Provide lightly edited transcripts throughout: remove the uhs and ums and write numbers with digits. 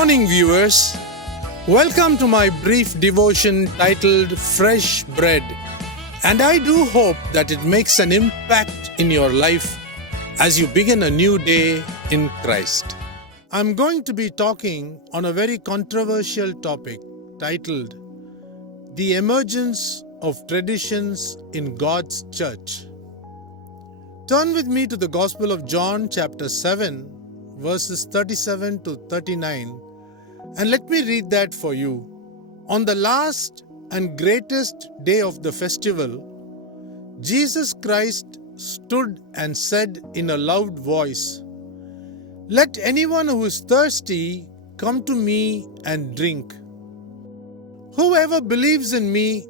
morning, viewers. Welcome to my brief devotion titled Fresh Bread. And I do hope that it makes an impact in your life as you begin a new day in Christ. I'm going to be talking on a very controversial topic titled The Emergence of Traditions in God's Church. Turn with me to the Gospel of John chapter 7, verses 37 to 39, and let me read that for you. On the last and greatest day of the festival, Jesus Christ stood and said in a loud voice, "Let anyone who is thirsty come to me and drink. Whoever believes in me,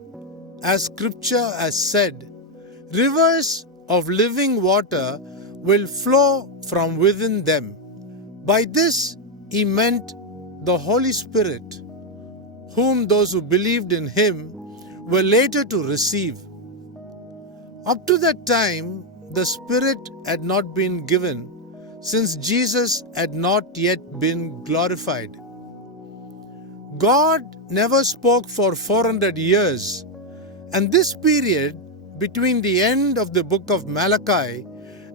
as Scripture has said, rivers of living water will flow from within them." By this he meant the Holy Spirit, whom those who believed in him were later to receive. Up to that time, the Spirit had not been given, since Jesus had not yet been glorified. God never spoke for 400 years, and this period between the end of the book of Malachi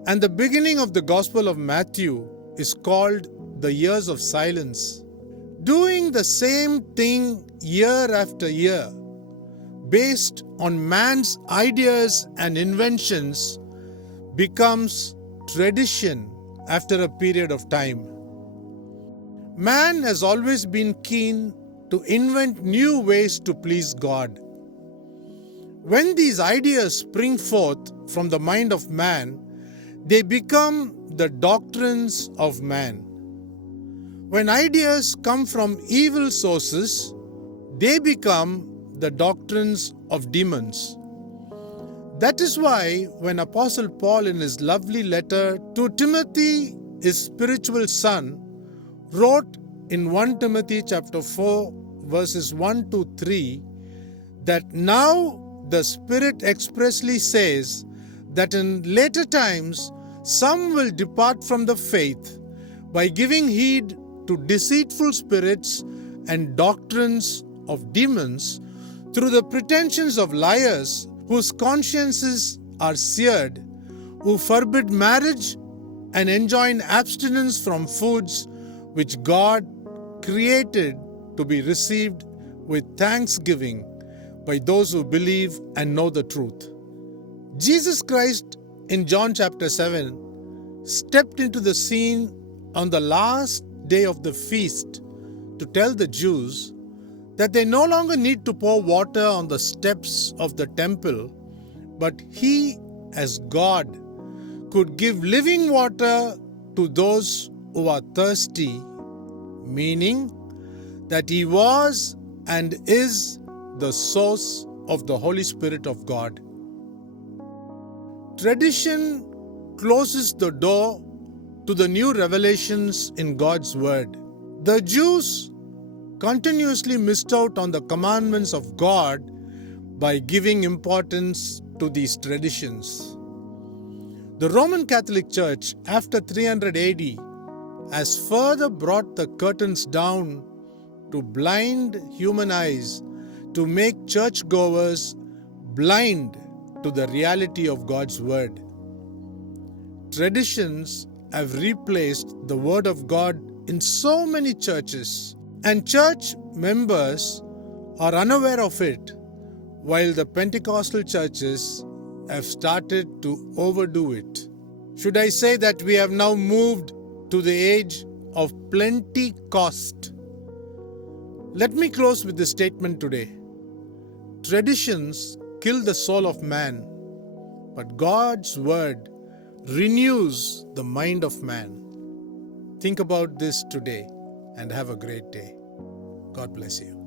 and the beginning of the Gospel of Matthew is called the years of silence. Doing the same thing year after year, based on man's ideas and inventions, becomes tradition after a period of time. Man has always been keen to invent new ways to please God. When these ideas spring forth from the mind of man, they become the doctrines of man. When ideas come from evil sources, they become the doctrines of demons. That is why when Apostle Paul in his lovely letter to Timothy, his spiritual son, wrote in 1 Timothy chapter 4 verses 1 to 3 that now the Spirit expressly says that in later times some will depart from the faith by giving heed to deceitful spirits and doctrines of demons, through the pretensions of liars whose consciences are seared, who forbid marriage and enjoin abstinence from foods which God created to be received with thanksgiving by those who believe and know the truth. Jesus Christ in John chapter 7 stepped into the scene on the last day of the feast to tell the Jews that they no longer need to pour water on the steps of the temple, but he, as God, could give living water to those who are thirsty, meaning that he was and is the source of the Holy Spirit of God. Tradition closes the door to the new revelations in God's Word. The Jews continuously missed out on the commandments of God by giving importance to these traditions. The Roman Catholic Church, after 300 AD, has further brought the curtains down to blind human eyes, to make churchgoers blind to the reality of God's Word. Traditions have replaced the Word of God in so many churches, and church members are unaware of it, while the Pentecostal churches have started to overdo it. Should I say that we have now moved to the age of plenty cost? Let me close with this statement today. Traditions kill the soul of man, but God's Word renews the mind of man. Think about this today and have a great day. God bless you.